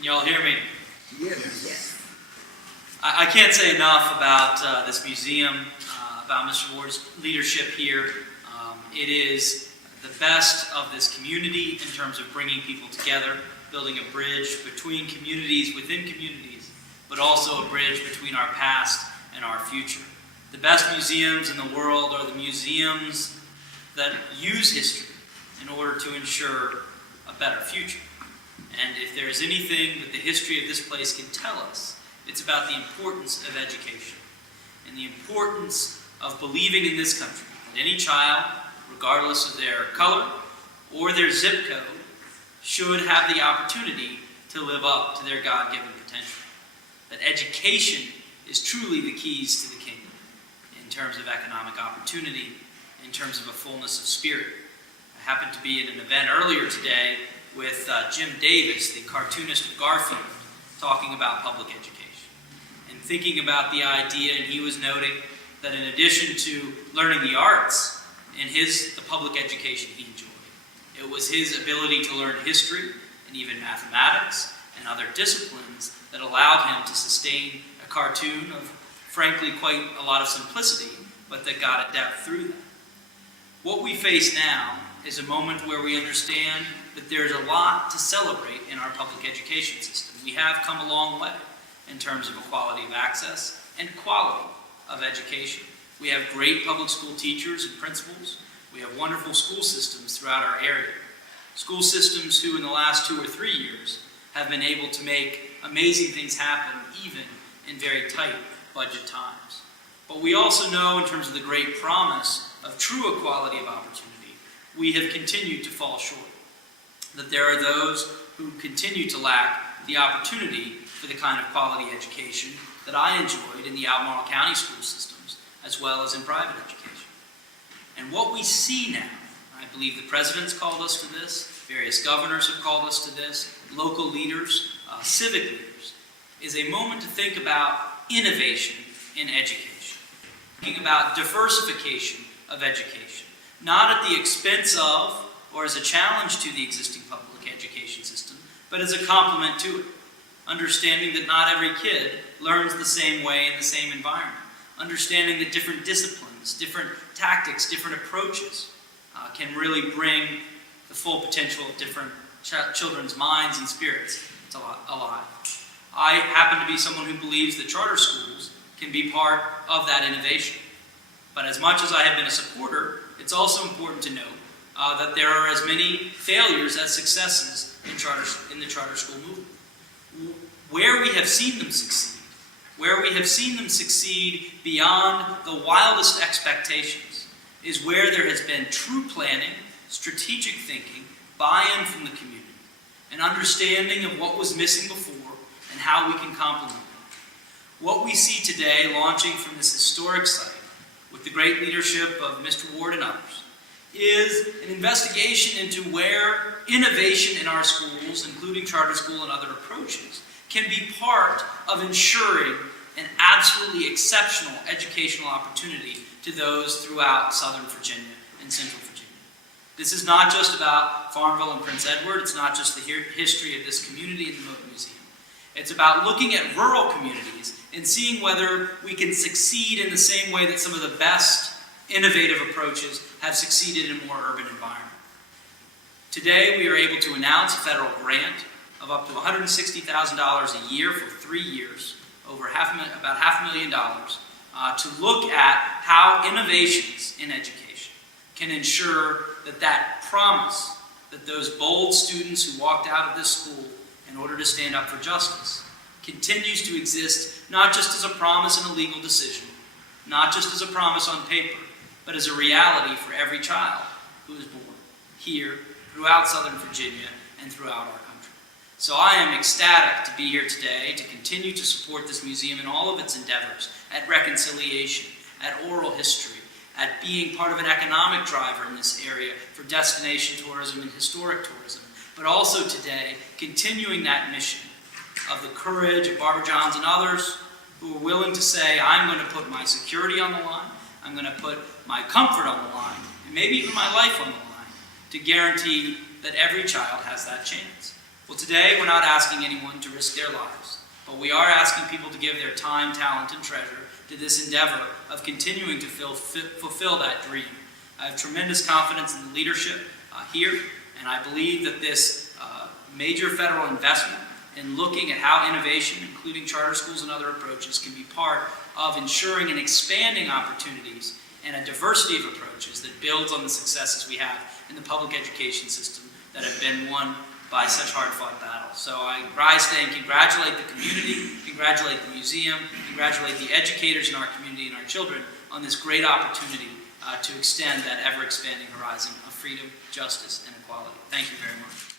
Can you all hear me? Yes. I can't say enough about this museum, about Mr. Ward's leadership here. It is the best of this community in terms of bringing people together, building a bridge between communities within communities, but also a bridge between our past and our future. The best museums in the world are the museums that use history in order to ensure a better future. And if there is anything that the history of this place can tell us, it's about the importance of education and the importance of believing in this country that any child, regardless of their color or their zip code, should have the opportunity to live up to their God-given potential. That education is truly the keys to the kingdom in terms of economic opportunity, in terms of a fullness of spirit. I happened to be at an event earlier today with Jim Davis, the cartoonist of Garfield, talking about public education and thinking about the idea, and he was noting that in addition to learning the arts in the public education he enjoyed, it was his ability to learn history and even mathematics and other disciplines that allowed him to sustain a cartoon of, frankly, quite a lot of simplicity, but that got a depth through that. What we face now is a moment where we understand that there's a lot to celebrate in our public education system. We have come a long way in terms of equality of access and quality of education. We have great public school teachers and principals. We have wonderful school systems throughout our area. School systems who in the last 2 or 3 years have been able to make amazing things happen even in very tight budget times. But we also know in terms of the great promise of true equality of opportunity, we have continued to fall short. That there are those who continue to lack the opportunity for the kind of quality education that I enjoyed in the Albemarle County school systems, as well as in private education. And what we see now, I believe the president's called us to this, various governors have called us to this, local leaders, civic leaders, is a moment to think about innovation in education, thinking about diversification of education, not at the expense of or as a challenge to the existing public education system, but as a complement to it. Understanding that not every kid learns the same way in the same environment. Understanding that different disciplines, different tactics, different approaches can really bring the full potential of different children's minds and spirits alive. I happen to be someone who believes that charter schools can be part of that innovation. But as much as I have been a supporter, it's also important to note that there are as many failures as successes in the charter school movement. Where we have seen them succeed beyond the wildest expectations, is where there has been true planning, strategic thinking, buy-in from the community, an understanding of what was missing before and how we can complement it. What we see today launching from this historic site, with the great leadership of Mr. Ward and others, is an investigation into where innovation in our schools, including charter school and other approaches, can be part of ensuring an absolutely exceptional educational opportunity to those throughout Southern Virginia and Central Virginia. This is not just about Farmville and Prince Edward. It's not just the history of this community and the Moton Museum. It's about looking at rural communities and seeing whether we can succeed in the same way that some of the best innovative approaches have succeeded in a more urban environment. Today, we are able to announce a federal grant of up to $160,000 a year for 3 years, over about $500,000, to look at how innovations in education can ensure that promise that those bold students who walked out of this school in order to stand up for justice continues to exist, not just as a promise in a legal decision, not just as a promise on paper, but as a reality for every child who is born here, throughout Southern Virginia, and throughout our country. So I am ecstatic to be here today to continue to support this museum in all of its endeavors at reconciliation, at oral history, at being part of an economic driver in this area for destination tourism and historic tourism, but also today continuing that mission of the courage of Barbara Johns and others who are willing to say, I'm going to put my security on the line, I'm going to put my comfort on the line, and maybe even my life on the line, to guarantee that every child has that chance. Well, today we're not asking anyone to risk their lives, but we are asking people to give their time, talent, and treasure to this endeavor of continuing to fulfill that dream. I have tremendous confidence in the leadership here, and I believe that this major federal investment in looking at how innovation, including charter schools and other approaches, can be part of ensuring and expanding opportunities and a diversity of approaches that builds on the successes we have in the public education system that have been won by such hard-fought battles. So I rise today and congratulate the community, congratulate the museum, congratulate the educators in our community and our children on this great opportunity to extend that ever-expanding horizon of freedom, justice, and equality. Thank you very much.